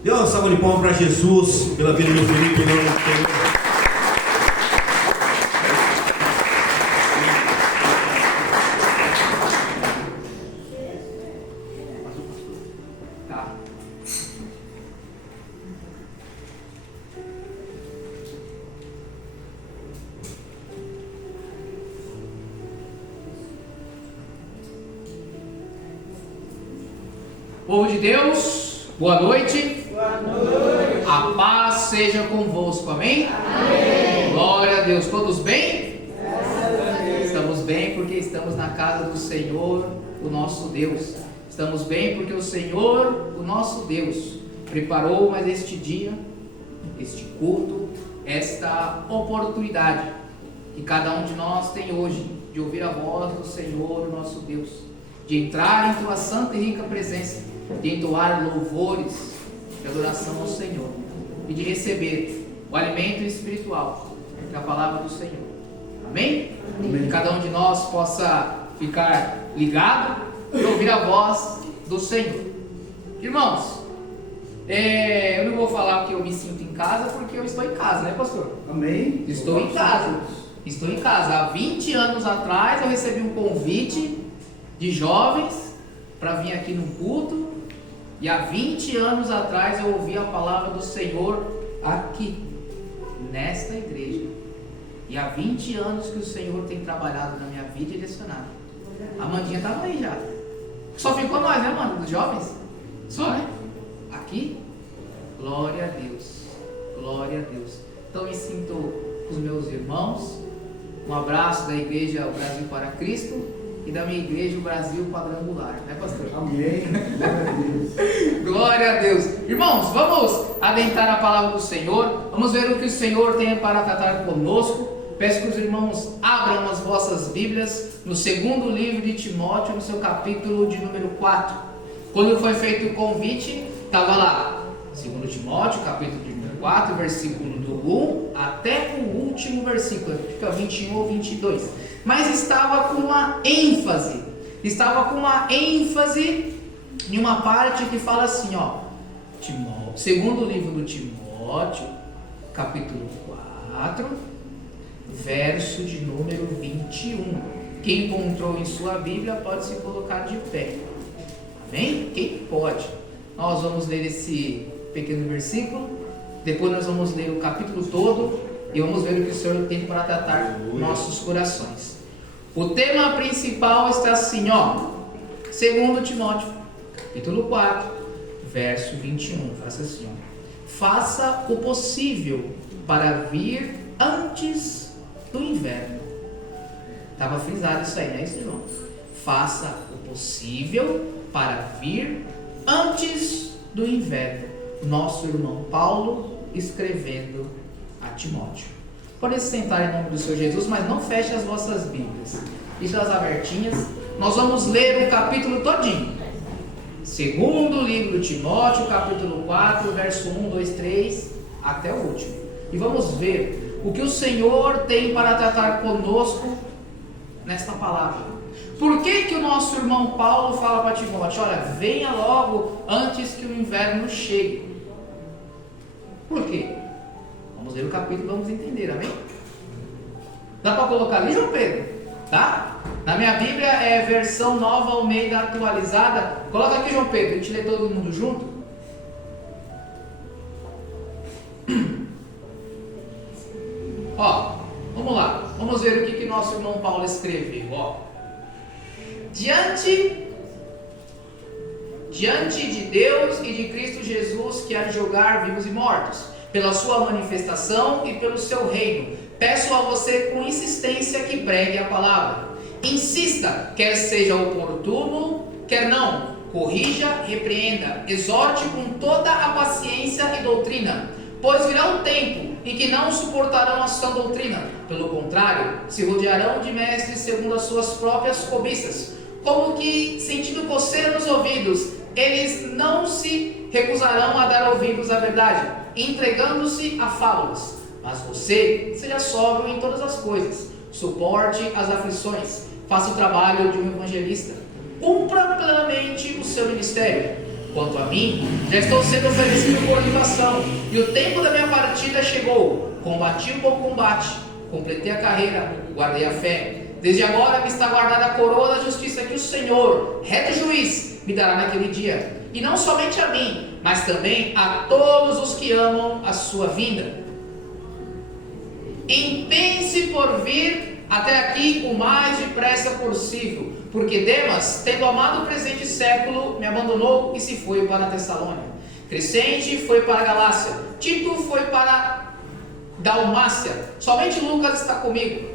Dê uma salva de palmas para Jesus pela vida do Felipe. Povo de Deus, boa noite. Boa noite. A paz seja convosco, amém? Amém. Glória a Deus, todos bem? Graças a Deus. Estamos bem porque estamos na casa do Senhor, o nosso Deus. Estamos bem porque o Senhor, o nosso Deus, preparou mais este dia, este culto, esta oportunidade que cada um de nós tem hoje de ouvir a voz do Senhor, o nosso Deus, de entrar em tua santa e rica presença, de entoar louvores de adoração ao Senhor e de receber o alimento espiritual, que é a palavra do Senhor. Amém? Amém. Que cada um de nós possa ficar ligado e ouvir a voz do Senhor. Irmãos, eu não vou falar que eu me sinto em casa, porque eu estou em casa, né, pastor? Amém. Estou em casa. Estou em casa. Há 20 anos atrás eu recebi um convite de jovens para vir aqui num culto, e há 20 anos atrás eu ouvi a palavra do Senhor aqui, nesta igreja. E há 20 anos que o Senhor tem trabalhado na minha vida e direcionado. A Mandinha estava aí já. Só ficou nós, né, mano? Dos jovens? Só, né? Aqui? Glória a Deus. Glória a Deus. Então me sinto com os meus irmãos. Um abraço da igreja O Brasil para Cristo e da minha igreja O Brasil Quadrangular, né, pastor? Amém. Glória a Deus. Glória a Deus. Irmãos, vamos adentrar a palavra do Senhor. Vamos ver o que o Senhor tem para tratar conosco. Peço que os irmãos abram as vossas Bíblias no segundo livro de Timóteo, no seu capítulo de número 4. Quando foi feito o convite, estava lá, 2 Timóteo, capítulo de número 4, versículo do 1 até o último versículo, fica 21 ou 22. Mas estava com uma ênfase em uma parte que fala assim, ó, segundo livro do Timóteo, capítulo 4, verso de número 21. Quem encontrou em sua Bíblia pode se colocar de pé. Amém? Quem pode? Nós vamos ler esse pequeno versículo, depois nós vamos ler o capítulo todo e vamos ver o que o Senhor tem para tratar nossos corações. O tema principal está assim, ó, 2 Timóteo, capítulo 4, verso 21. Faça assim, ó. Faça o possível para vir antes do inverno. Estava frisado isso aí, não é isso, irmão? Faça o possível para vir antes do inverno. Nosso irmão Paulo escrevendo a Timóteo. Podem se sentar em nome do Senhor Jesus, mas não feche as vossas Bíblias. Deixe-as abertinhas. Nós vamos ler o capítulo todinho. Segundo livro de Timóteo, capítulo 4, verso 1, 2, 3, até o último. E vamos ver o que o Senhor tem para tratar conosco nesta palavra. Por que que o nosso irmão Paulo fala para Timóteo, olha, venha logo antes que o inverno chegue? Por quê? Vamos ler o capítulo e vamos entender, amém? Dá para colocar ali, João Pedro? Tá? Na minha Bíblia é versão Nova Almeida atualizada. Coloca aqui, João Pedro, a gente lê todo mundo junto. Ó, vamos lá. Vamos ver o que nosso irmão Paulo escreveu, ó. Diante de Deus e de Cristo Jesus, que há de julgar vivos e mortos, pela sua manifestação e pelo seu reino, peço a você com insistência que pregue a palavra. Insista, quer seja oportuno, quer não, corrija, repreenda, exorte com toda a paciência e doutrina, pois virá um tempo em que não suportarão a sua doutrina, pelo contrário, se rodearão de mestres segundo as suas próprias cobiças, como que, sentindo coceira nos ouvidos, eles não se recusarão a dar ouvidos à verdade, entregando-se a fábulas. Mas você seja sóbrio em todas as coisas, suporte as aflições, faça o trabalho de um evangelista, cumpra plenamente o seu ministério, Quanto a mim, já estou sendo oferecido por libação, e o tempo da minha partida chegou. Combati o bom combate, completei a carreira, guardei a fé. Desde agora me está guardada a coroa da justiça que o Senhor, reto juiz, me dará naquele dia. E não somente a mim, mas também a todos os que amam a sua vinda. Empenhe-se por vir até aqui o mais depressa possível, porque Demas, tendo amado o presente século, me abandonou e se foi para Tessalônica. Crescente foi para a Galácia, Tito foi para Dalmácia, somente Lucas está comigo.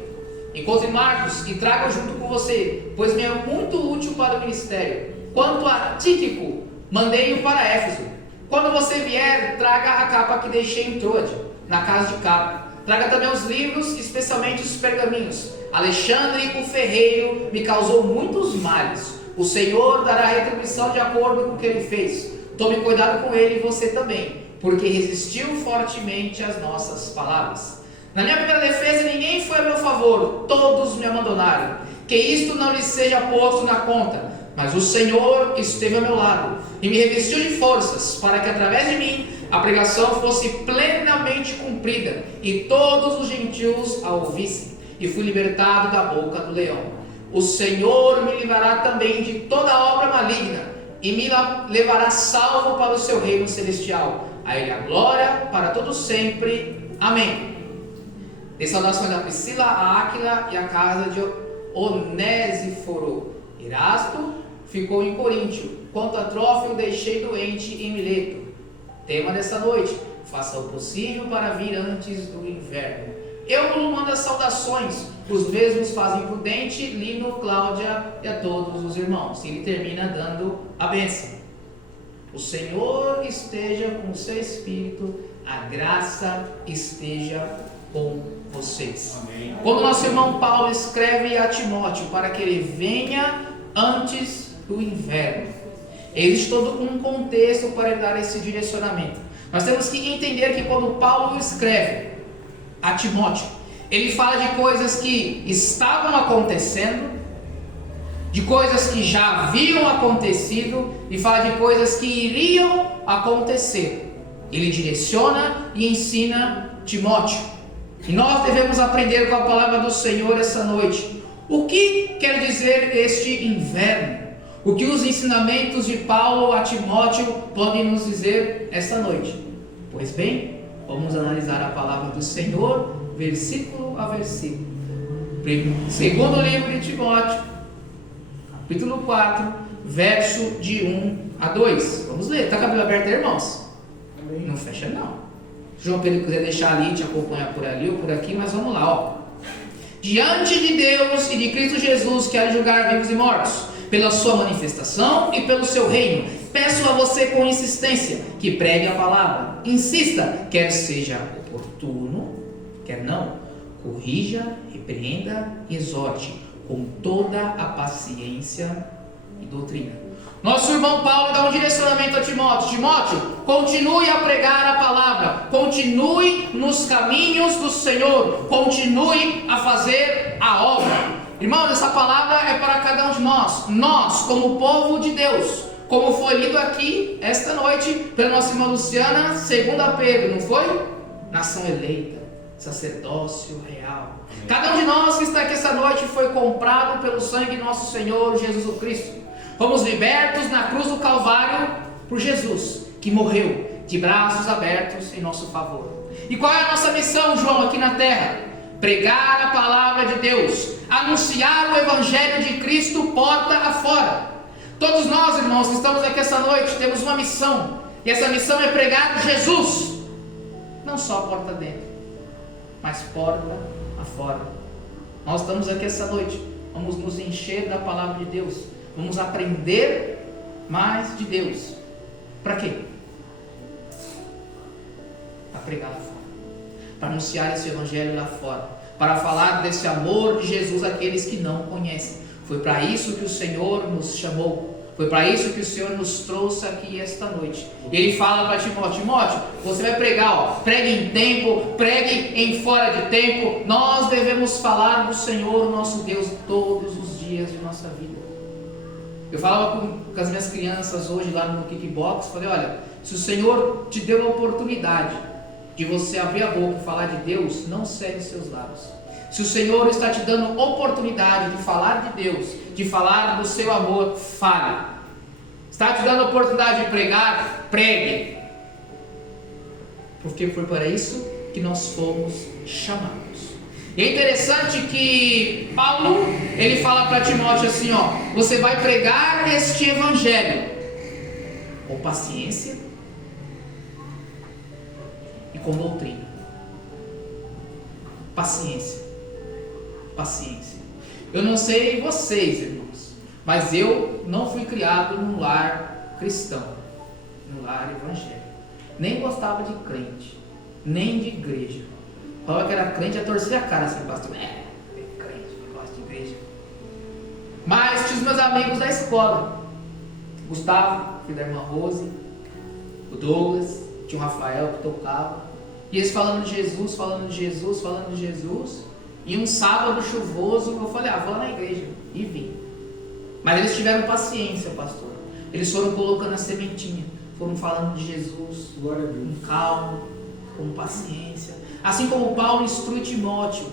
Encontre Marcos e traga junto com você, pois me é muito útil para o ministério. Quanto a Tíquico, mandei-o para Éfeso. Quando você vier, traga a capa que deixei em Troade, na casa de capa. Traga também os livros, especialmente os pergaminhos. Alexandre, o ferreiro, me causou muitos males. O Senhor dará retribuição de acordo com o que ele fez. Tome cuidado com ele e você também, porque resistiu fortemente às nossas palavras. Na minha primeira defesa, ninguém foi a meu favor, todos me abandonaram. Que isto não lhes seja posto na conta, mas o Senhor esteve ao meu lado e me revestiu de forças, para que através de mim a pregação fosse plenamente cumprida e todos os gentios a ouvissem. E fui libertado da boca do leão. O Senhor me livrará também de toda obra maligna e me levará salvo para o seu reino celestial. A Ele a glória para todos sempre. Amém. Dê saudações a Priscila, a Áquila e a casa de Onésiforo. Erasto ficou em Coríntio. Quanto a Trófimo, deixei doente em Mileto. Tema dessa noite: faça o possível para vir antes do inverno. Eubulo manda saudações, os mesmos fazem Prudente, Lino, Cláudia e a todos os irmãos. E ele termina dando a bênção. O Senhor esteja com o seu espírito, a graça esteja com vocês. Amém. Quando nosso irmão Paulo escreve a Timóteo para que ele venha antes do inverno, existe todo um contexto para ele dar esse direcionamento. Nós temos que entender que quando Paulo escreve a Timóteo, ele fala de coisas que estavam acontecendo, de coisas que já haviam acontecido, e fala de coisas que iriam acontecer. Ele direciona e ensina Timóteo. E nós devemos aprender com a palavra do Senhor essa noite. O que quer dizer este inverno? O que os ensinamentos de Paulo a Timóteo podem nos dizer esta noite? Pois bem, vamos analisar a palavra do Senhor, versículo a versículo. Segundo livro de Timóteo, capítulo 4, verso de 1 a 2. Vamos ler. Está com a Bíblia aberta, irmãos? Amém. Não fecha não. Se João Pedro quiser deixar ali, te acompanhar por ali ou por aqui, mas vamos lá, ó. Diante de Deus e de Cristo Jesus, que há de julgar vivos e mortos, pela sua manifestação e pelo seu reino, peço a você com insistência que pregue a palavra. Insista, quer seja oportuno, quer não, corrija, repreenda e exorte com toda a paciência e doutrina. Nosso irmão Paulo dá um direcionamento a Timóteo. Timóteo, continue a pregar a palavra, continue nos caminhos do Senhor, continue a fazer a obra. Irmãos, essa palavra é para cada um de nós. Nós, como povo de Deus, como foi lido aqui esta noite pela nossa irmã Luciana, 2 Pedro, não foi? Nação eleita, sacerdócio real. Cada um de nós que está aqui esta noite foi comprado pelo sangue de nosso Senhor Jesus Cristo. Fomos libertos na cruz do Calvário por Jesus, que morreu de braços abertos em nosso favor. E qual é a nossa missão, João, aqui na terra? Pregar a palavra de Deus, anunciar o Evangelho de Cristo porta afora. Todos nós, irmãos, que estamos aqui essa noite, temos uma missão, e essa missão é pregar Jesus, não só porta dentro, mas porta afora. Nós estamos aqui essa noite, vamos nos encher da palavra de Deus, vamos aprender mais de Deus. Para quê? Para pregar lá fora, para anunciar esse Evangelho lá fora, para falar desse amor de Jesus àqueles que não conhecem. Foi para isso que o Senhor nos chamou, foi para isso que o Senhor nos trouxe aqui esta noite. E Ele fala para Timóteo: Timóteo, você vai pregar, ó, pregue em tempo, pregue em fora de tempo. Nós devemos falar do Senhor, nosso Deus, todos os dias de nossa vida. Eu falava com as minhas crianças hoje lá no kickbox, falei, olha, se o Senhor te deu a oportunidade de você abrir a boca e falar de Deus, não cede seus lábios. Se o Senhor está te dando oportunidade de falar de Deus, de falar do seu amor, fale. Está te dando a oportunidade de pregar, pregue. Porque foi para isso que nós fomos chamados. E é interessante que Paulo, ele fala para Timóteo assim, ó, você vai pregar este evangelho com paciência e com doutrina. Paciência. Paciência. Eu não sei vocês, irmãos, mas eu não fui criado num lar cristão, num lar evangélico. Nem gostava de crente, nem de igreja. Falava que era crente, ia torcer a cara assim, pastor. É crente, não gosta de igreja. Mas tinha os meus amigos da escola. Gustavo, filho da irmã Rose, o Douglas, tinha o Rafael que tocava. E eles falando de Jesus, falando de Jesus, falando de Jesus. E um sábado chuvoso, eu falei, vou lá na igreja. E vim. Mas eles tiveram paciência, pastor. Eles foram colocando a sementinha. Foram falando de Jesus com calma, com paciência. Assim como Paulo instrui Timóteo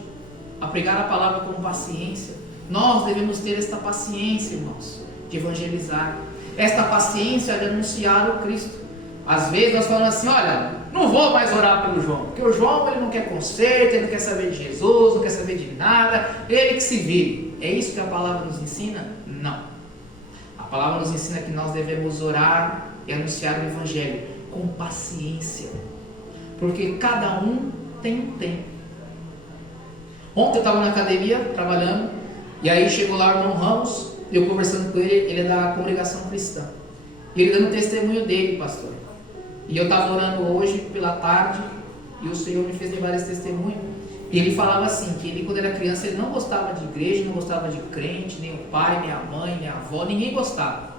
a pregar a palavra com paciência, nós devemos ter esta paciência, irmãos, de evangelizar. Esta paciência de anunciar o Cristo. Às vezes nós falamos assim, olha, não vou mais orar pelo João, porque o João ele não quer conserto, ele não quer saber de Jesus, não quer saber de nada, ele que se vire. É isso que a palavra nos ensina? Não. A palavra nos ensina que nós devemos orar e anunciar o Evangelho com paciência, porque cada um tem um tempo. Ontem eu estava na academia trabalhando, e aí chegou lá o irmão Ramos, eu conversando com ele, ele é da congregação cristã, e ele dando o testemunho dele, pastor. E eu estava orando hoje pela tarde, e o Senhor me fez levar esse testemunho. E ele falava assim, que ele quando era criança, ele não gostava de igreja, não gostava de crente, nem o pai, nem a mãe, nem a avó, ninguém gostava.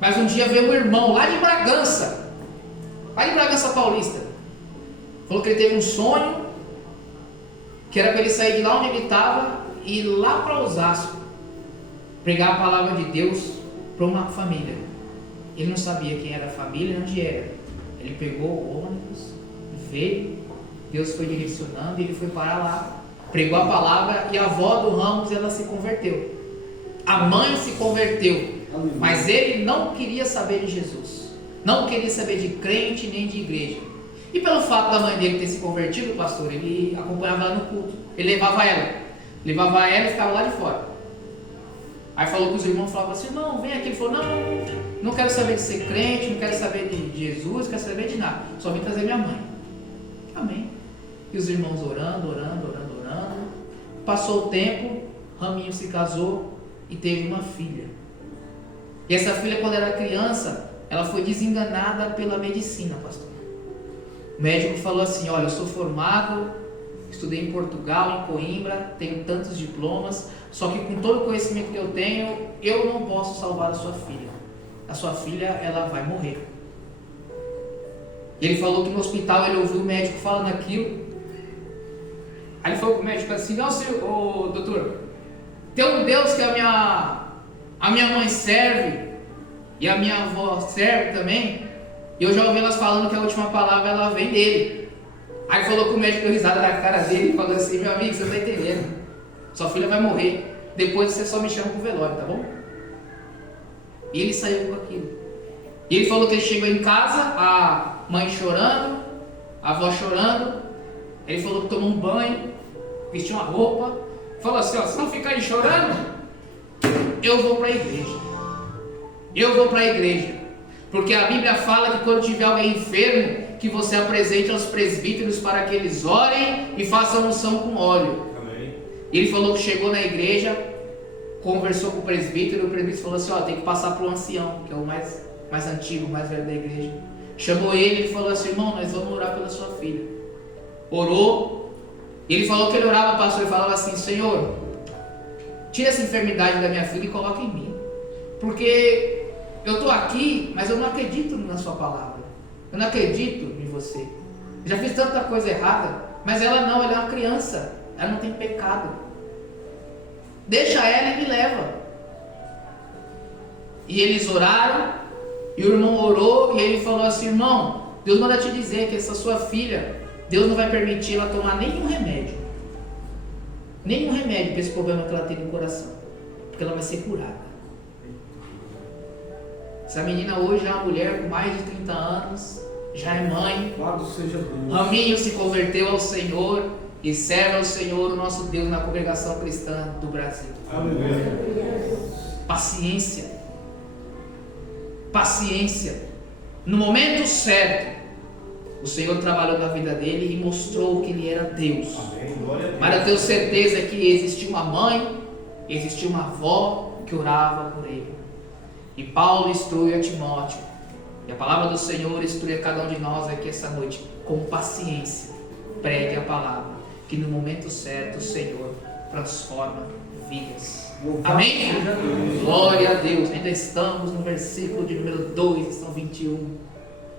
Mas um dia veio um irmão lá de Bragança Paulista, falou que ele teve um sonho, que era para ele sair de lá onde ele estava e ir lá para Osasco, pregar a palavra de Deus para uma família. Ele não sabia quem era a família, onde era. Ele pegou o ônibus, veio, Deus foi direcionando e ele foi parar lá, pregou a palavra e a avó do Ramos, ela se converteu. A mãe se converteu, mas ele não queria saber de Jesus, não queria saber de crente nem de igreja. E pelo fato da mãe dele ter se convertido, pastor, ele acompanhava ela no culto, ele levava ela e ficava lá de fora. Aí falou com os irmãos, falava assim, irmão, vem aqui. Ele falou, não quero saber de ser crente, não quero saber de Jesus, não quero saber de nada, só vim trazer minha mãe. Amém. E os irmãos orando. Passou o tempo, Raminho se casou e teve uma filha. E essa filha, quando era criança, ela foi desenganada pela medicina, pastor. O médico falou assim, olha, eu sou formado, estudei em Portugal, em Coimbra, tenho tantos diplomas, só que com todo o conhecimento que eu tenho, eu não posso salvar a sua filha. A sua filha, ela vai morrer. E ele falou que no hospital ele ouviu o médico falando aquilo. Aí ele falou para o médico assim, não, senhor, doutor, tem um Deus que a minha mãe serve e a minha avó serve também, e eu já ouvi elas falando que a última palavra ela vem dele. Aí falou que o médico deu risada na cara dele e falou assim, meu amigo, você não está entendendo, sua filha vai morrer, depois você só me chama pro velório, tá bom? E ele saiu com aquilo. E ele falou que ele chegou em casa, a mãe chorando, a avó chorando. Ele falou que tomou um banho, vestiu uma roupa, falou assim, ó, se não ficar aí chorando, eu vou para a igreja. Eu vou para a igreja. Porque a Bíblia fala que quando tiver alguém enfermo, que você apresente aos presbíteros para que eles orem e façam unção com óleo. Amém. Ele falou que chegou na igreja, conversou com o presbítero, e o presbítero falou assim, ó, tem que passar para o ancião, que é o mais antigo, mais velho da igreja. Chamou ele e falou assim, irmão, nós vamos orar pela sua filha. Orou. Ele falou que ele orava, pastor, e falava assim, Senhor, tira essa enfermidade da minha filha e coloca em mim. Porque eu estou aqui, mas eu não acredito na sua palavra. Eu não acredito em você. Eu já fiz tanta coisa errada, mas ela não, ela é uma criança. Ela não tem pecado. Deixa ela e me leva. E eles oraram, e o irmão orou, e ele falou assim: irmão, Deus manda te dizer que essa sua filha, Deus não vai permitir ela tomar nenhum remédio para esse problema que ela tem no coração, porque ela vai ser curada. Essa menina hoje é uma mulher com mais de 30 anos, já é mãe. Louvado seja Deus. Raminho se converteu ao Senhor e serve ao Senhor, o nosso Deus, na congregação cristã do Brasil. Aleluia. Paciência. Paciência. No momento certo, o Senhor trabalhou na vida dele e mostrou que ele era Deus. Amém. Glória a Deus. Mas eu tenho certeza que existia uma mãe, existia uma avó que orava por ele. E Paulo instrui a Timóteo, e a palavra do Senhor instrui a cada um de nós aqui essa noite: com paciência, pregue a palavra, que no momento certo o Senhor transforma vidas. Louvado Amém? seja Deus. Glória a Deus. Ainda estamos no versículo de número 2, lição 21.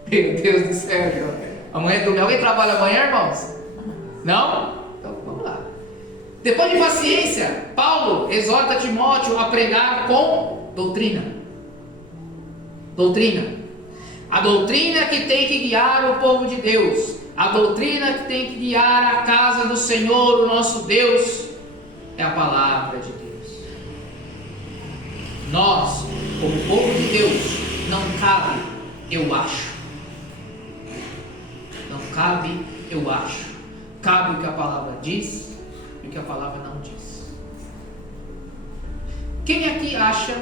Meu Deus do céu, irmão. Amanhã é domingo. Alguém trabalha amanhã, irmãos? Não? Então vamos lá. Depois de paciência, Paulo exorta Timóteo a pregar com doutrina. Doutrina. A doutrina que tem que guiar o povo de Deus. A doutrina que tem que guiar a casa do Senhor, o nosso Deus, é a palavra de Deus. Nós, como povo de Deus, não cabe eu acho. Não cabe eu acho. Cabe o que a palavra diz e o que a palavra não diz. Quem aqui acha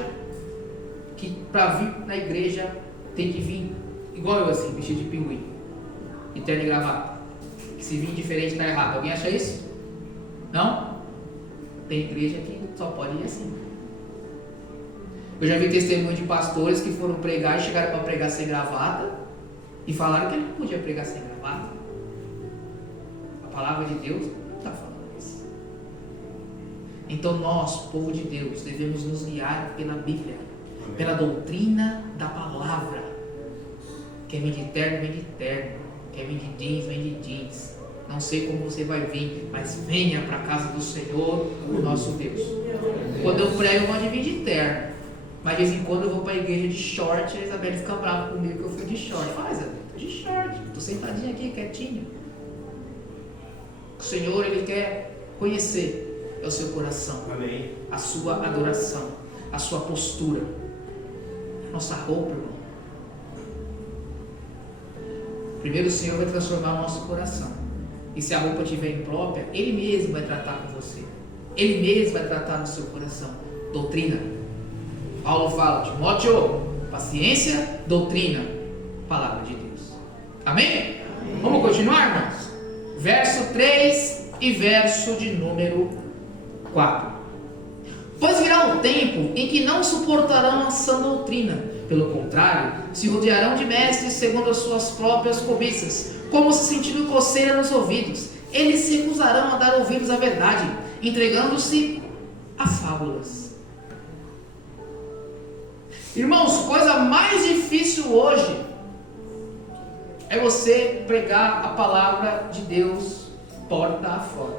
que para vir na igreja tem que vir igual eu assim, vestido de pinguim e terno e gravata? Que se vir diferente está errado. Alguém acha isso? Não? Tem igreja que só pode ir assim. Eu já vi testemunho de pastores que foram pregar e chegaram para pregar sem gravata e falaram que ele não podia pregar sem gravata. A palavra de Deus não está falando isso. Então nós, povo de Deus, devemos nos guiar pela Bíblia, pela doutrina da palavra. Quer vir de terno, vem de terno. Quer vir de jeans, vem de jeans. Não sei como você vai vir, mas venha para a casa do Senhor, o nosso Deus. Quando eu prego, eu gosto de vir de terno. Mas de vez em quando eu vou para a igreja de short e a Isabela fica brava comigo que eu fui de short. Fala, Isabela, tô de short, tô sentadinha aqui, quietinho. O Senhor, Ele quer conhecer o seu coração, Amém. a sua adoração, a sua postura, a nossa roupa, irmão. Primeiro o Senhor vai transformar o nosso coração. E se a roupa estiver imprópria, Ele mesmo vai tratar com você. Ele mesmo vai tratar no seu coração. Doutrina. Paulo fala: Timóteo, paciência, doutrina, palavra de Deus. Amém? Vamos continuar, irmãos? Verso 3 e verso de número 4. Pois virá o tempo em que não suportarão a sã doutrina. Pelo contrário, se rodearão de mestres segundo as suas próprias cobiças, como se sentindo coceira nos ouvidos. Eles se recusarão a dar ouvidos à verdade, entregando-se a fábulas. Irmãos, coisa mais difícil hoje é você pregar a palavra de Deus porta afora.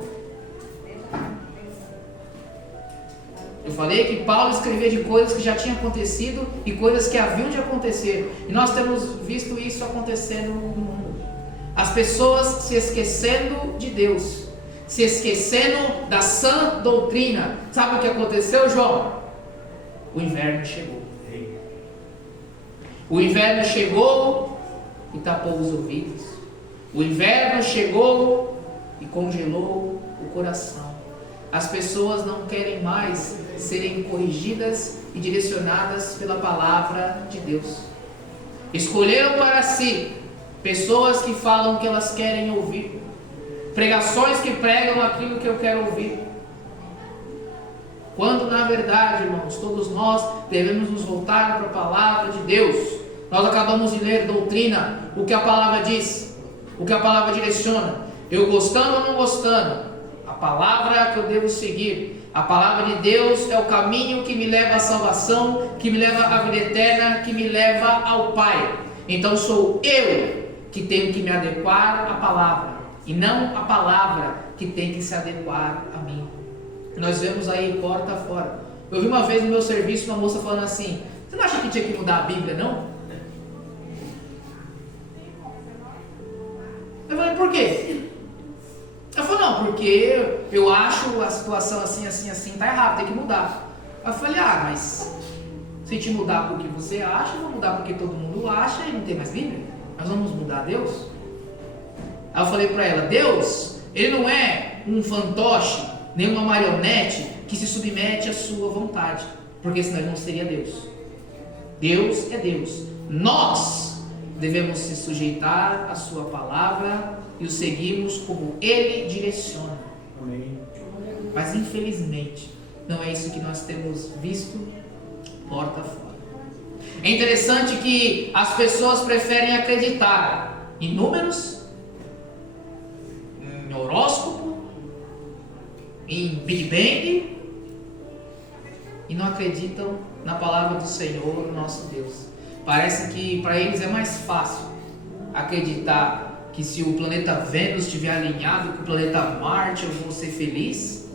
Eu falei que Paulo escrevia de coisas que já tinham acontecido e coisas que haviam de acontecer. E nós temos visto isso acontecendo no mundo. As pessoas se esquecendo de Deus, se esquecendo da sã doutrina. Sabe o que aconteceu, João? O inverno chegou. O inverno chegou e tapou os ouvidos. O inverno chegou e congelou o coração. As pessoas não querem mais serem corrigidas e direcionadas pela palavra de Deus. Escolheram para si pessoas que falam o que elas querem ouvir, pregações que pregam aquilo que eu quero ouvir, quando na verdade, irmãos, todos nós devemos nos voltar para a palavra de Deus. Nós acabamos de ler doutrina, o que a palavra diz, o que a palavra direciona. Eu gostando ou não gostando, a palavra que eu devo seguir. A palavra de Deus é o caminho que me leva à salvação, que me leva à vida eterna, que me leva ao Pai. Então sou eu que tenho que me adequar à palavra, e não a palavra que tem que se adequar a mim. Nós vemos aí porta fora. Eu vi uma vez no meu serviço uma moça falando assim: você não acha que tinha que mudar a Bíblia, não? Eu falei, por quê? Ela falou, não, porque eu acho a situação assim, assim, assim, tá errado, tem que mudar. Eu falei, mas se a gente mudar porque você acha, vamos mudar porque todo mundo acha e não tem mais Bíblia? Nós vamos mudar Deus? Aí eu falei para ela, Deus, Ele não é um fantoche, nem uma marionete que se submete à sua vontade, porque senão Ele não seria Deus. Deus é Deus. Nós devemos se sujeitar à sua palavra e o seguimos como Ele direciona. Amém. Mas infelizmente não é isso que nós temos visto porta fora. É interessante que as pessoas preferem acreditar em números, em horóscopo, em Big Bang, e não acreditam na palavra do Senhor, nosso Deus. Parece que para eles é mais fácil acreditar que se o planeta Vênus estiver alinhado com o planeta Marte eu vou ser feliz,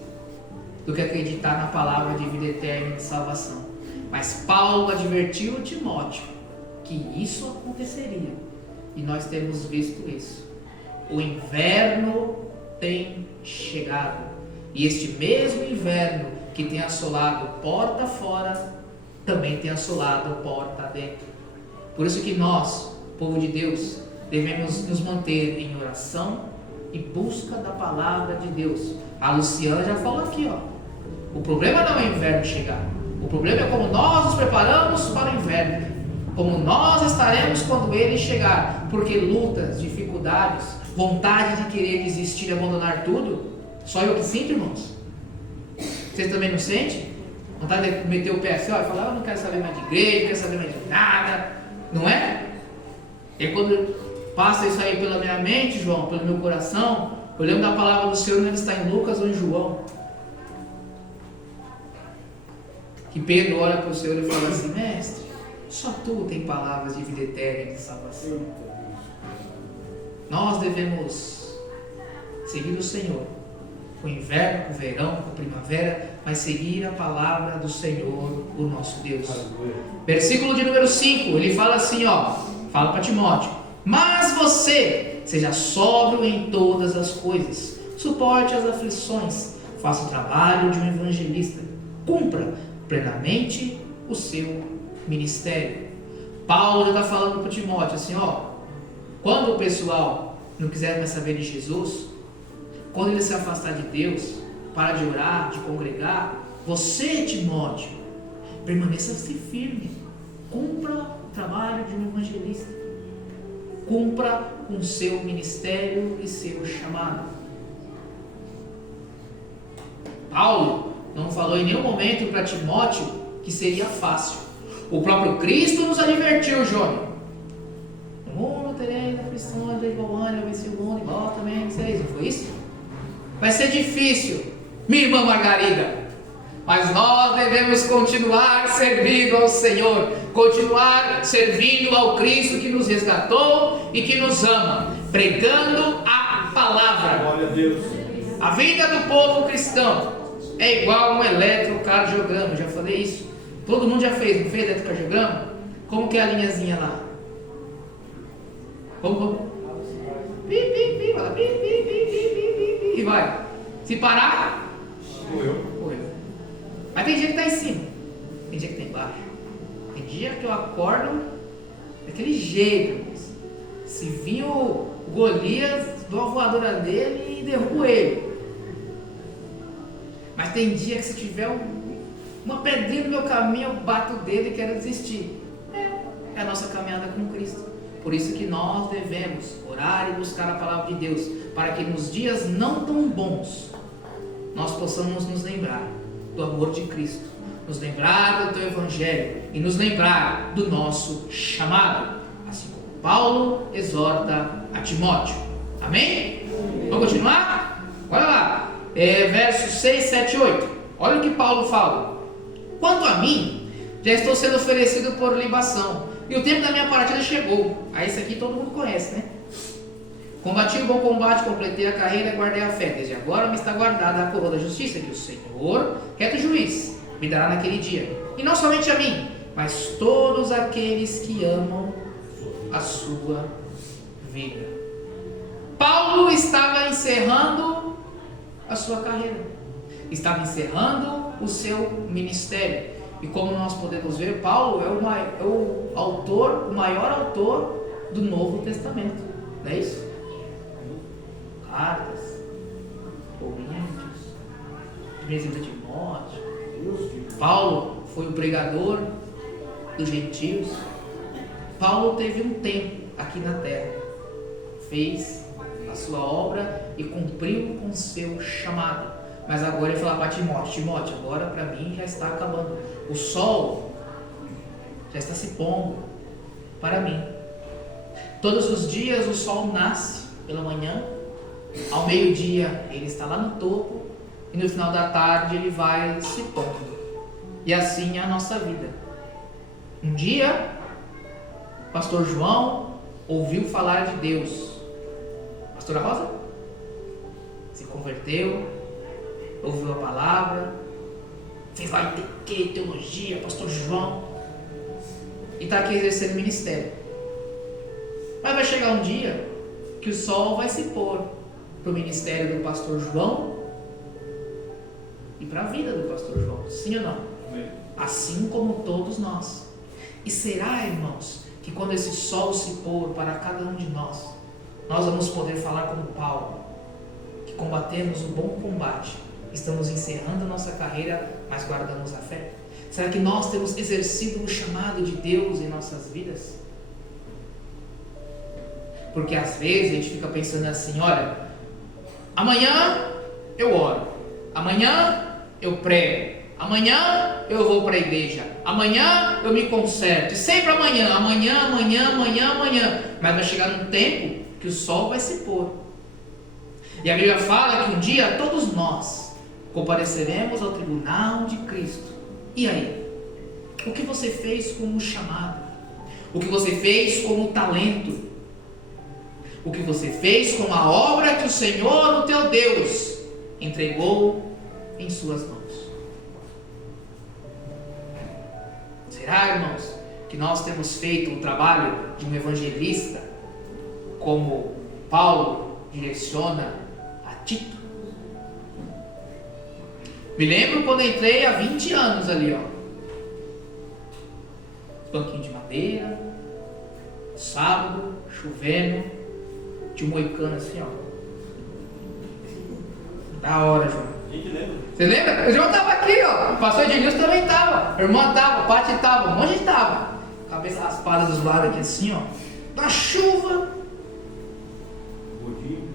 do que acreditar na palavra de vida eterna e de salvação. Mas Paulo advertiu Timóteo que isso aconteceria, e nós temos visto isso. O inverno tem chegado, e este mesmo inverno que tem assolado porta fora, também tem assolado porta dentro. Por isso que nós, povo de Deus, devemos nos manter em oração e busca da palavra de Deus. A Luciana já falou aqui, o problema não é o inverno chegar, o problema é como nós nos preparamos para o inverno, como nós estaremos quando ele chegar, porque lutas, dificuldades, vontade de querer desistir e abandonar tudo, só eu que sinto, irmãos. Vocês também não sentem? Vontade de meter o pé assim, e falar, eu não quero saber mais de igreja, não quero saber mais de nada, não é? E quando passa isso aí pela minha mente, João, pelo meu coração, eu lembro da palavra do Senhor, onde está em Lucas ou em João, que Pedro olha para o Senhor e fala assim, mestre, só tu tem palavras de vida eterna e de salvação. Nós devemos seguir o Senhor, com o inverno, com o verão, com a primavera, mas seguir a palavra do Senhor, o nosso Deus. Versículo de número 5, ele fala assim, fala para Timóteo, mas você seja sóbrio em todas as coisas, suporte as aflições, faça o trabalho de um evangelista, cumpra plenamente o seu ministério. Paulo já está falando para Timóteo assim, quando o pessoal não quiser mais saber de Jesus, quando ele se afastar de Deus, para de orar, de congregar, você, Timóteo, permaneça-se firme, cumpra o trabalho de um evangelista, cumpra com seu ministério e seu chamado. Paulo não falou em nenhum momento para Timóteo que seria fácil. O próprio Cristo nos advertiu, Jônio. No mundo tereis aflições, de igual ano, eu venci o mundo, igual também vocês. Não foi isso? Vai ser difícil, minha irmã Margarida, mas nós devemos continuar servindo ao Senhor, continuar servindo ao Cristo que nos resgatou e que nos ama, pregando a palavra. Glória a Deus. A vida do povo cristão é igual a um eletrocardiograma, eu já falei isso. Todo mundo já fez, não fez eletrocardiograma? Como que é a linhazinha lá? Como? Pi, pi, pi, vai, pi, pi, pi, pi, pi, pi, e vai. Se parar, morreu. Mas tem dia que está em cima, tem dia que está embaixo. Tem dia que eu acordo daquele jeito. Se vir o Golias, dou a voadora dele e derrubo ele. Mas tem dia que se tiver uma pedrinha no meu caminho, eu bato dele e quero desistir. É a nossa caminhada com Cristo. Por isso que nós devemos orar e buscar a palavra de Deus, para que nos dias não tão bons, nós possamos nos lembrar do amor de Cristo, nos lembrar do teu Evangelho e nos lembrar do nosso chamado, assim como Paulo exorta a Timóteo. Amém? Vamos continuar? Olha lá, versos 6, 7 e 8. Olha o que Paulo fala. Quanto a mim, já estou sendo oferecido por libação, e o tempo da minha partida chegou. Aí esse aqui todo mundo conhece, né? Combati o bom combate, completei a carreira e guardei a fé. Desde agora me está guardada a coroa da justiça, que o Senhor, reto juiz, me dará naquele dia. E não somente a mim, mas todos aqueles que amam a sua vida. Paulo estava encerrando a sua carreira, estava encerrando o seu ministério. E como nós podemos ver, Paulo é o maior autor do Novo Testamento, não é isso? Cartas, Coríntios, 1 Timóteo. Paulo foi o pregador dos gentios. Paulo teve um tempo aqui na terra, fez a sua obra e cumpriu com o seu chamado. Mas agora ele fala para Timóteo, agora para mim já está acabando. O sol já está se pondo para mim. Todos os dias o sol nasce pela manhã, ao meio-dia ele está lá no topo e no final da tarde ele vai se pondo. E assim é a nossa vida. Um dia, o pastor João ouviu falar de Deus. Pastora Rosa se converteu, ouviu a palavra, fez lá ITQ, teologia, pastor João, e está aqui exercendo ministério. Mas vai chegar um dia que o sol vai se pôr para o ministério do pastor João e para a vida do pastor João, sim ou não? Amém. Assim como todos nós. E será, irmãos, que quando esse sol se pôr para cada um de nós vamos poder falar como Paulo, que combatemos o bom combate, estamos encerrando a nossa carreira, mas guardamos a fé? Será que nós temos exercido o chamado de Deus em nossas vidas? Porque às vezes a gente fica pensando assim, olha, amanhã eu oro, amanhã eu prego, amanhã eu vou para a igreja, amanhã eu me conserto, e sempre amanhã. Mas vai chegar um tempo que o sol vai se pôr. E a Bíblia fala que um dia todos nós compareceremos ao tribunal de Cristo. E aí? O que você fez como chamado? O que você fez como talento? O que você fez com a obra que o Senhor, o teu Deus, entregou em suas mãos? Será, irmãos, que nós temos feito o trabalho de um evangelista, como Paulo direciona a Tito? Me lembro quando entrei há 20 anos ali, ó. Banquinho de madeira, sábado, chovendo, tinha um moicano assim, ó. Da hora, João. A gente lembra. Você lembra? O João tava aqui, ó. O pastor Ednilson também tava. A irmã tava, o Pati tava, um monte de gente tava. Cabeça raspada dos lados aqui assim, ó. Da chuva. Gordinho.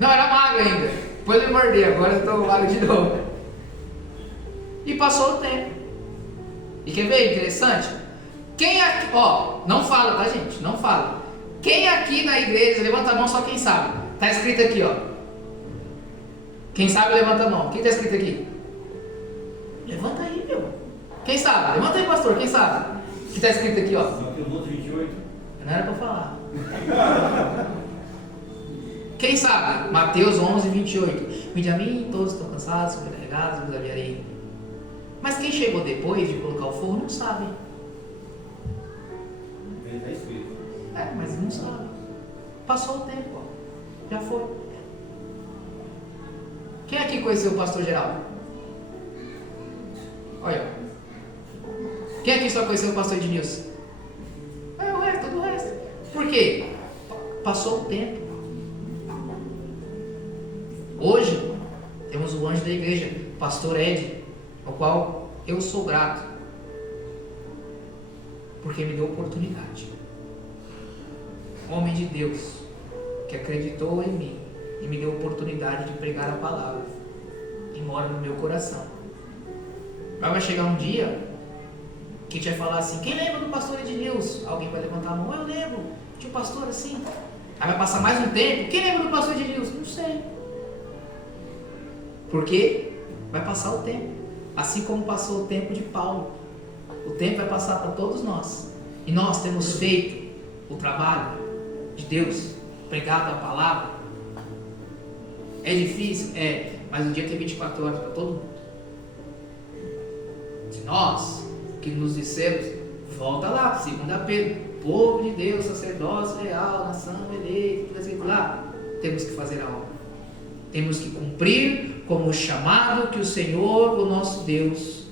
Não, era magro ainda. Depois ele mordeu, agora eu tô magro de novo. E passou o tempo. E quer ver? Interessante? Quem aqui, ó, não fala, tá, gente? Não fala. Quem aqui na igreja, levanta a mão só quem sabe. Tá escrito aqui, ó. Quem sabe, levanta a mão. Quem tá escrito aqui? Levanta aí, meu. Quem sabe? Levanta aí, pastor. Quem sabe? O que tá escrito aqui, ó? Mateus 28. Não era pra falar. Quem sabe? Mateus 11, 28. Vinde a mim, todos estão cansados, sobrecarregados, vos aliviarei. Mas quem chegou depois de colocar o fogo não sabe. Ele está escrito. É, mas não sabe. Passou o tempo, ó. Já foi. Quem aqui conheceu o pastor Geraldo? Olha. Quem aqui só conheceu o pastor Ednilson? É o resto, todo o resto. Por quê? Passou o tempo. Hoje, temos o anjo da igreja, pastor Ed, ao qual eu sou grato, porque me deu oportunidade. Homem de Deus, que acreditou em mim e me deu oportunidade de pregar a palavra, e mora no meu coração. Mas vai chegar um dia que a gente vai falar assim: quem lembra do pastor Ednilson? Alguém vai levantar a mão: eu lembro, tinha um pastor assim. Aí vai passar mais um tempo: quem lembra do pastor Ednilson? Não sei. Porque vai passar o tempo, assim como passou o tempo de Paulo. O tempo vai passar para todos nós, e nós temos feito o trabalho de Deus, pregado a palavra. É difícil? É, mas o dia tem 24 horas para todo mundo. Se nós, que nos dissemos, volta lá, 2 Pedro, povo de Deus, sacerdócio real, nação eleita, tudo assim, lá, temos que fazer a obra. Temos que cumprir como o chamado que o Senhor, o nosso Deus,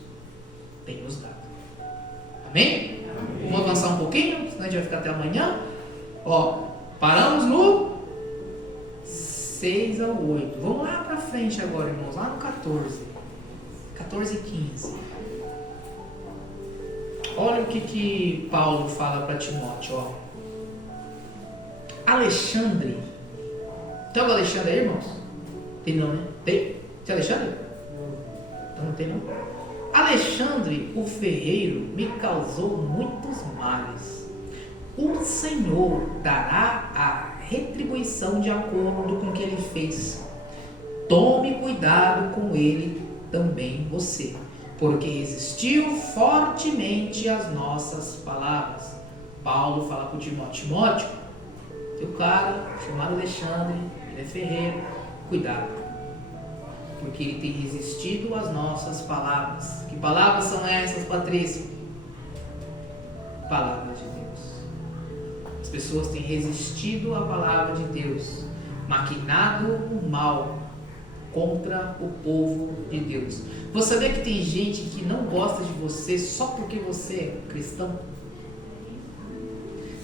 tem nos dado. Amém? Vamos avançar um pouquinho, senão a gente vai ficar até amanhã. Ó, paramos no 6 ao 8. Vamos lá para frente agora, irmãos, lá no 14. 14 e 15. Olha o que Paulo fala para Timóteo, ó. Alexandre. Tem o Alexandre aí, irmãos? Tem não, né? Tem? Tem Alexandre? Então não tem não. Alexandre, o ferreiro, me causou muitos males. O Senhor dará a retribuição de acordo com o que ele fez. Tome cuidado com ele também você, porque resistiu fortemente às nossas palavras. Paulo fala para o Timóteo: Timóteo, teu cara chamado Alexandre, ele é ferreiro, cuidado, porque ele tem resistido às nossas palavras. Que palavras são essas, Patrícia? Palavras de Deus. As pessoas têm resistido à palavra de Deus, maquinado o mal contra o povo de Deus. Você sabia que tem gente que não gosta de você só porque você é cristão?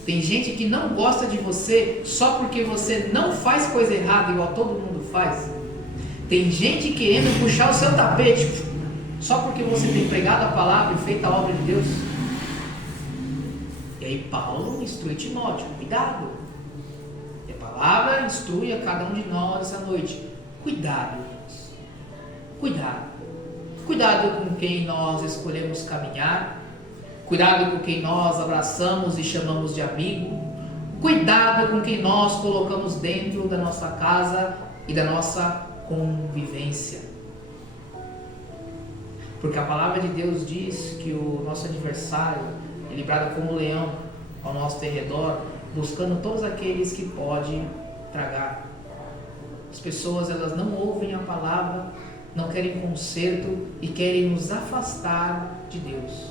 Tem gente que não gosta de você só porque você não faz coisa errada igual todo mundo faz. Tem gente querendo puxar o seu tapete só porque você tem pregado a palavra e feito a obra de Deus. E aí Paulo instrui Timóteo: cuidado. E a palavra instrui a cada um de nós essa noite: cuidado, irmãos. Cuidado. Cuidado com quem nós escolhemos caminhar. Cuidado com quem nós abraçamos e chamamos de amigo. Cuidado com quem nós colocamos dentro da nossa casa e da nossa convivência. Porque a palavra de Deus diz que o nosso adversário é livrado como um leão ao nosso derredor, buscando todos aqueles que pode tragar. As pessoas, elas não ouvem a palavra, não querem conserto e querem nos afastar de Deus.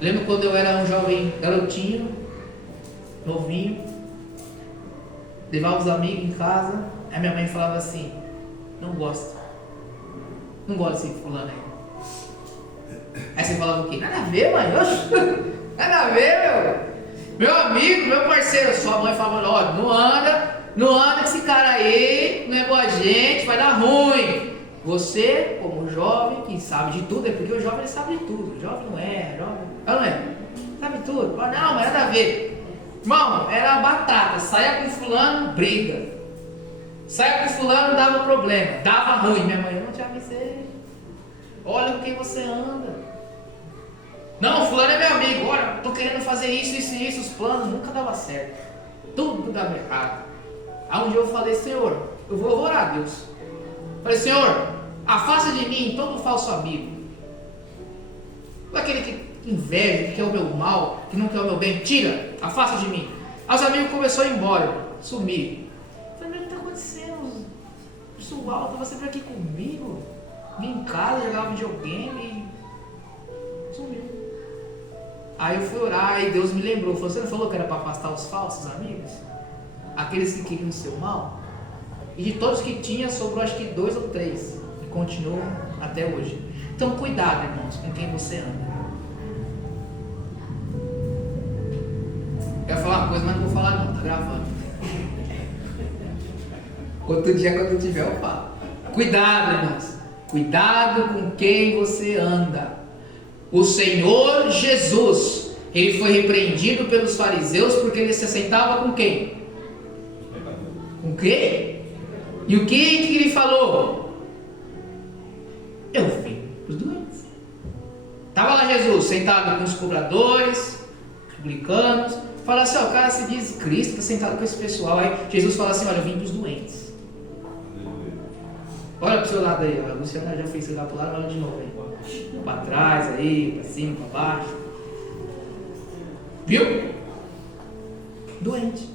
Lembro quando eu era um jovem garotinho, novinho, levava os amigos em casa, aí minha mãe falava assim: não gosto desse fulano aí. Aí você falava o quê? Nada a ver, mãe. Nada a ver, meu amigo, meu parceiro. Sua mãe falava: ó, não anda com esse cara aí, não é boa gente, vai dar ruim. Você, como jovem, que sabe de tudo, é porque o jovem ele sabe de tudo. O jovem não é, não é? Sabe tudo. Fala: não, mas nada a ver. Irmão, era batata. Saia com fulano, briga. Saia com fulano, dava problema, dava ruim. Minha mãe: eu não te avisei. Olha com quem você anda. Não, fulano é meu amigo. Olha, tô querendo fazer isso. Os planos nunca davam certo. Tudo dava errado. Aí um dia eu falei: Senhor, eu vou orar a Deus. Falei: Senhor, afasta de mim todo falso amigo. Aquele que inveja, que quer o meu mal, que não quer o meu bem. Tira, afasta de mim. Aí os amigos começaram a ir embora, sumir. Falei: mas o que está acontecendo? O pessoal estava sempre aqui comigo. Vim em casa, jogava videogame e sumiu. Aí eu fui orar e Deus me lembrou. Falou: você não falou que era para afastar os falsos amigos? Aqueles que queriam o seu mal? E de todos que tinha, sobrou acho que 2 ou 3. E continuam até hoje. Então cuidado, irmãos, com quem você anda. Eu ia falar uma coisa, mas não vou falar não, tá gravando. Outro dia, quando eu tiver, eu falo. Cuidado, irmãos. Cuidado com quem você anda. O Senhor Jesus, ele foi repreendido pelos fariseus porque ele se assentava com quem? Com quem? E o que ele falou? Eu vim para os doentes. Estava lá Jesus sentado com os cobradores, publicanos. Fala assim: ó, o cara se diz Cristo, está sentado com esse pessoal. Aí Jesus fala assim: olha, eu vim para os doentes. Olha para o seu lado aí, a Luciana já fez você lá para o lado, olha de novo aí. Para trás aí, para cima, para baixo. Viu? Doente.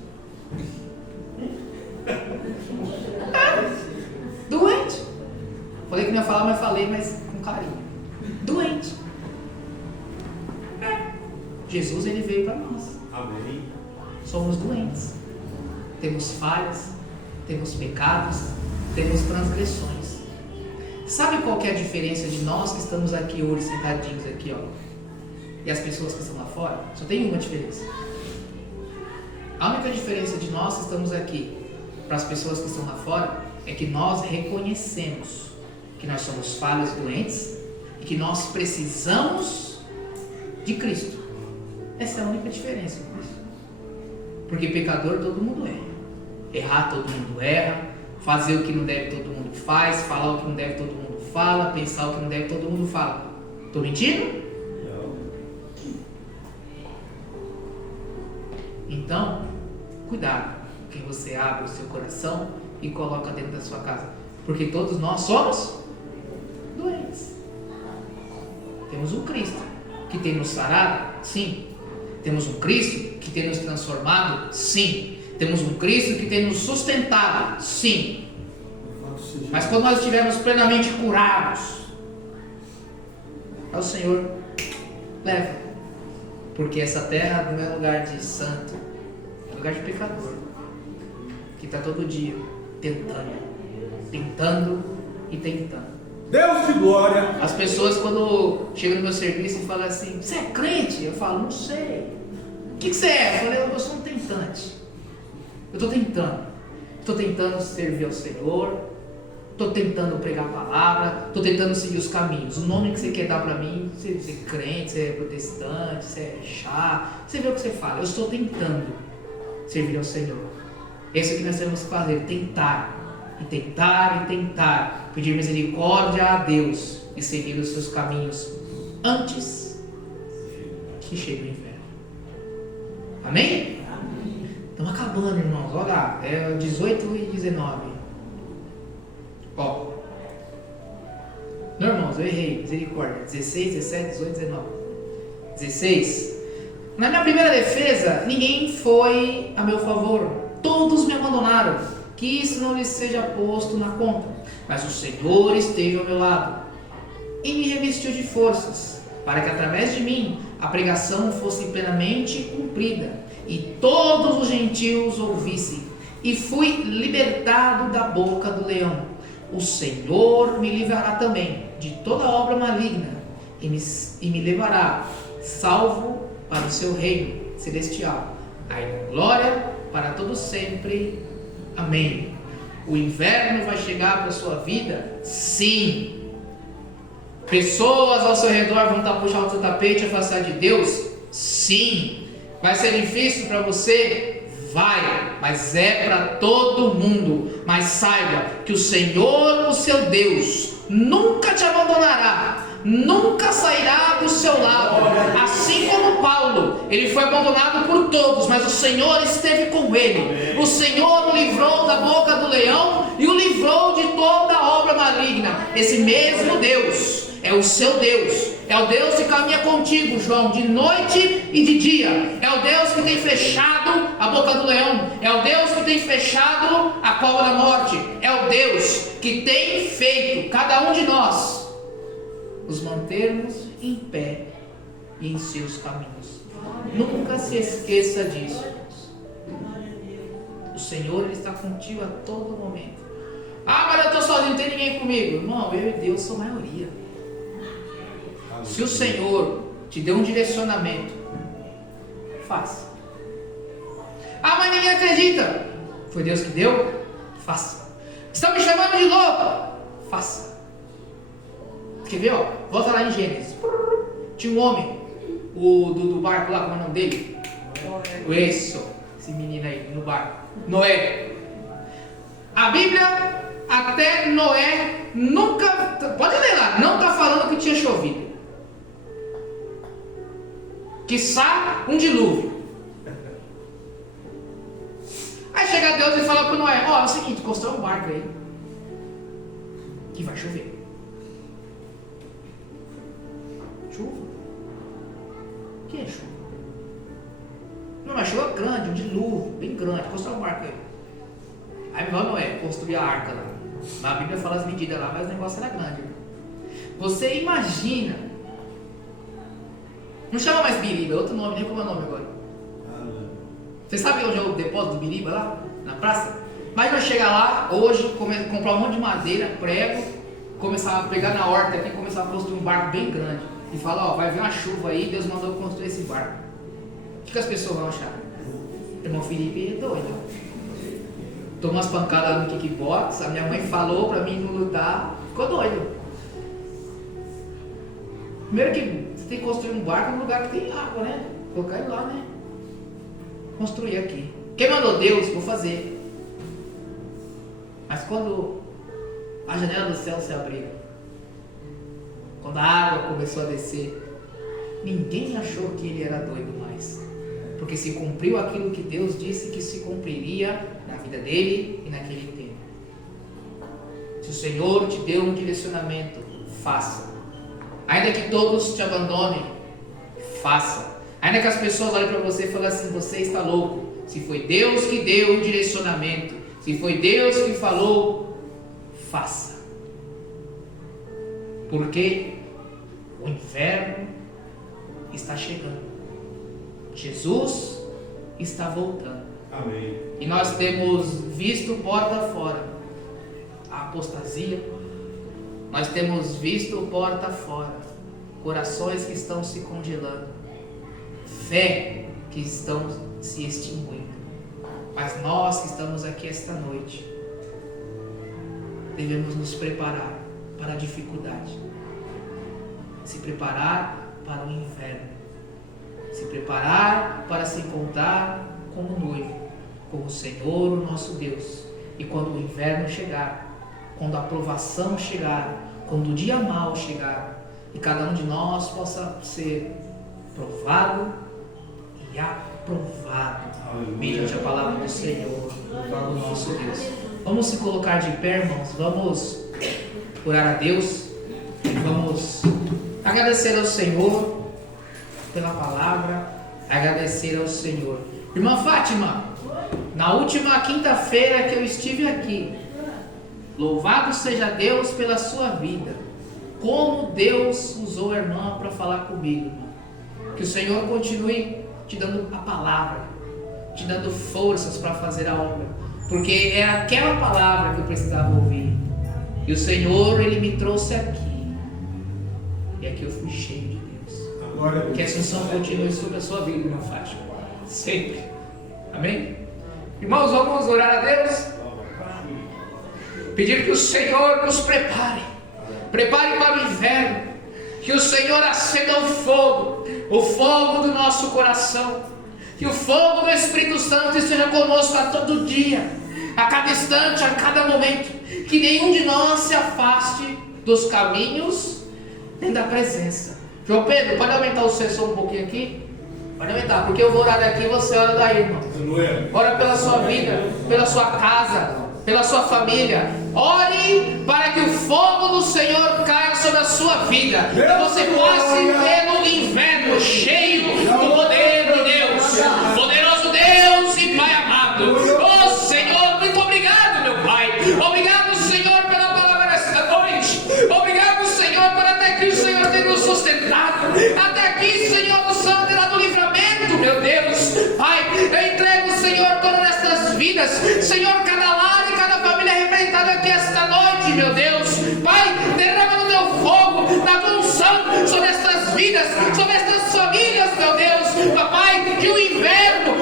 Doente. Falei que não ia falar, mas falei, mas com carinho. Doente. Jesus, ele veio para nós. Amém. Somos doentes, temos falhas, temos pecados, temos transgressões. Sabe qual que é a diferença de nós que estamos aqui hoje, sentadinhos aqui, ó, e as pessoas que estão lá fora? Só tem uma diferença. A única diferença de nós que estamos aqui para as pessoas que estão lá fora é que nós reconhecemos que nós somos falhos, doentes e que nós precisamos de Cristo. Essa é a única diferença. Porque pecador todo mundo é. Errar todo mundo erra. Fazer o que não deve todo mundo faz. Falar o que não deve todo mundo fala. Pensar o que não deve todo mundo fala. Estou mentindo? Não. Então, cuidado com quem você abre o seu coração e coloca dentro da sua casa. Porque todos nós somos doentes. Temos um Cristo que tem nos sarado? Sim. Temos um Cristo que tem nos transformado? Sim. Temos um Cristo que tem nos sustentado? Sim. Mas quando nós estivermos plenamente curados, ao Senhor, leva. Porque essa terra não é lugar de santo, é lugar de pecador, que está todo dia tentando e tentando. Deus de glória. As pessoas, quando chegam no meu serviço e falam assim: você é crente? Eu falo: não sei. O que você é? Eu falei: eu sou um tentante. Eu estou tentando servir ao Senhor, estou tentando pregar a palavra, estou tentando seguir os caminhos. O nome que você quer dar para mim, você é crente, você é protestante, você é chá, você vê o que você fala. Eu estou tentando servir ao Senhor. É isso que nós temos que fazer: tentar, e tentar, e tentar, pedir misericórdia a Deus e seguir os seus caminhos antes que chegue o inverno. Amém? Estamos acabando, irmãos. Olha lá, é 18 e 19. Ó. Não, irmãos, eu errei. Misericórdia. 16, 17, 18, 19. 16. Na minha primeira defesa, ninguém foi a meu favor. Todos me abandonaram. Que isso não lhes seja posto na conta. Mas o Senhor esteve ao meu lado e me revestiu de forças, para que através de mim a pregação fosse plenamente cumprida e todos os gentios ouvissem. E fui libertado da boca do leão. O Senhor me livrará também de toda obra maligna e me levará salvo para o seu reino celestial. A glória para todos sempre. Amém. O inverno vai chegar para a sua vida? Sim. Pessoas ao seu redor vão estar puxando o seu tapete e afastar de Deus? Sim. Vai ser difícil para você? Vai. Mas é para todo mundo. Mas saiba que o Senhor, o seu Deus, nunca te abandonará. Nunca sairá do seu lado. Assim como Paulo, ele foi abandonado por todos, mas o Senhor esteve com ele. O Senhor o livrou da boca do leão e o livrou de toda obra maligna. Esse mesmo Deus é o seu Deus. É o Deus que caminha contigo, João, de noite e de dia. É o Deus que tem fechado a boca do leão. É o Deus que tem fechado a cova da morte. É o Deus que tem feito cada um de nós nos mantermos em pé e em seus caminhos. Nunca se esqueça disso. O Senhor, Ele está contigo a todo momento. Ah, mas eu estou sozinho, não tem ninguém comigo. Irmão, eu e Deus são maioria. Se o Senhor te deu um direcionamento, faça. Ah, mas ninguém acredita. Foi Deus que deu? Faça. Estão me chamando de louco? Faça. Quer ver, ó? Volta lá em Gênesis. Tinha um homem, o do barco lá, como é o nome dele? Isso, esse menino aí, no barco. Noé. A Bíblia, até Noé, nunca, pode ler lá, não está falando que tinha chovido. Quiçá um dilúvio. Aí chega Deus e fala para Noé: ó, é o seguinte, constrói um barco aí, que vai chover. Chuva? O que é chuva? Não, mas chuva grande, um dilúvio, bem grande. Constrói um barco aí. Aí vai Noé construir a arca lá. A Bíblia fala as medidas lá, mas o negócio era grande. Você imagina Não chama mais Biriba, é outro nome, nem como é o nome agora. Você sabe onde é o depósito do Biriba lá? Na praça? Mas vai chegar lá, hoje, comprar um monte de madeira, prego, começar a pegar na horta aqui, começar a construir um barco bem grande. E falar, ó, vai vir uma chuva aí, Deus mandou construir esse barco. O que as pessoas vão achar? Irmão Felipe é doido. Tomou umas pancadas lá no kickbox, a minha mãe falou pra mim não lutar, ficou doido. Primeiro que você tem que construir um barco num lugar que tem água, né? Colocar ele lá, né? Construir aqui. Quem mandou Deus, vou fazer. Mas quando a janela do céu se abriu, quando a água começou a descer, ninguém achou que ele era doido mais. Porque se cumpriu aquilo que Deus disse que se cumpriria na vida dele e naquele tempo. Se o Senhor te deu um direcionamento, faça. Ainda que todos te abandonem, faça. Ainda que as pessoas olhem para você e falem assim, você está louco. Se foi Deus que deu o direcionamento, se foi Deus que falou, faça. Porque o inverno está chegando. Jesus está voltando. Amém. E nós temos visto porta fora a apostasia. Nós temos visto porta fora corações que estão se congelando, fé que estão se extinguindo. Mas nós que estamos aqui esta noite devemos nos preparar para a dificuldade, se preparar para o inverno, se preparar para se encontrar com o noivo, com o Senhor, o nosso Deus. E quando o inverno chegar, quando a provação chegar, quando o dia mau chegar, e cada um de nós possa ser provado e aprovado mediante a palavra do Senhor, do nosso Deus. Vamos se colocar de pé, irmãos, vamos orar a Deus, vamos agradecer ao Senhor pela palavra, agradecer ao Senhor. Irmã Fátima, na última quinta-feira que eu estive aqui, louvado seja Deus pela sua vida. Como Deus usou a irmã para falar comigo, irmã. Que o Senhor continue te dando a palavra, te dando forças para fazer a obra, porque é aquela palavra que eu precisava ouvir. E o Senhor, Ele me trouxe aqui, e aqui eu fui cheio de Deus. Que essa unção continue sobre a sua vida, irmã Fátima, sempre. Amém? Irmãos, vamos orar a Deus, pedir que o Senhor nos prepare para o inverno, que o Senhor acenda o fogo do nosso coração, que o fogo do Espírito Santo esteja conosco a todo dia, a cada instante, a cada momento, que nenhum de nós se afaste dos caminhos nem da presença. João Pedro, pode aumentar o seu som um pouquinho aqui? Pode aumentar, porque eu vou orar daqui e você ora daí, irmão. Ora pela sua vida, pela sua casa, pela sua família. Ore para que o fogo do Senhor caia sobre a sua vida, que você passe pelo inverno cheio do poder de Deus, poderoso Deus e Pai amado. Oh Senhor, muito obrigado, meu Pai. Obrigado, Senhor, pela palavra esta noite. Obrigado, Senhor, por até aqui o Senhor ter nos sustentado, até aqui, Senhor, no santo do livramento, meu Deus. Pai, eu entrego, Senhor, todas estas vidas, Senhor, cada lar e cada família representada aqui esta noite, meu Deus. Pai, derrama no teu fogo, na tua unção sobre estas vidas, sobre estas famílias, meu Deus. Papai, que o inverno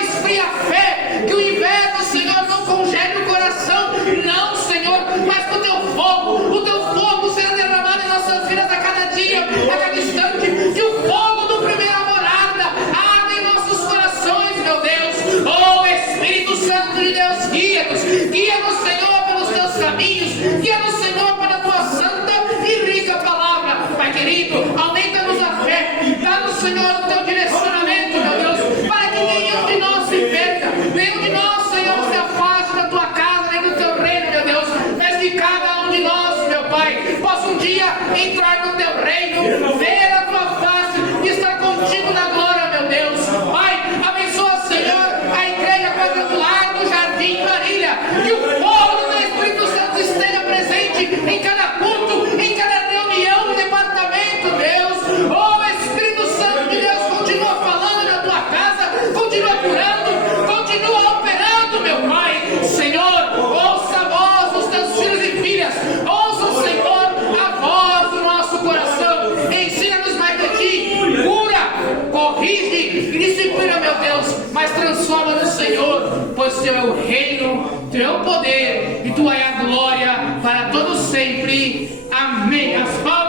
esfria a fé, que o inverno, Senhor, não congele o coração, não, Senhor, mas que o teu fogo será derramado em nossas vidas a cada dia, a cada instante, que o fogo do primeira morada arda em nossos corações, meu Deus. Oh Espírito Santo de Deus, guia-nos, Senhor, pelos teus caminhos, guia-nos, Senhor, para a tua santa e rica palavra. Pai querido, aumenta-nos a fé, dá-nos, Senhor, o teu direcionamento, meu Deus, para que nenhum de nós se perca, nenhum de nós, Senhor, se afaste da tua casa, nem do teu reino, meu Deus, mas que cada um de nós, meu Pai, possa um dia entrar no teu reino, ver a tua face e estar contigo na glória, meu Deus. Pai, abençoa, Senhor, a igreja quadrangular do Jardim Marília, que o fogo do Espírito Santo esteja presente em cada culto, em cada reunião do departamento, Deus. Oh Espírito transforma no Senhor, pois teu é o reino, teu é o poder e tua é a glória para todos sempre. Amém. As palmas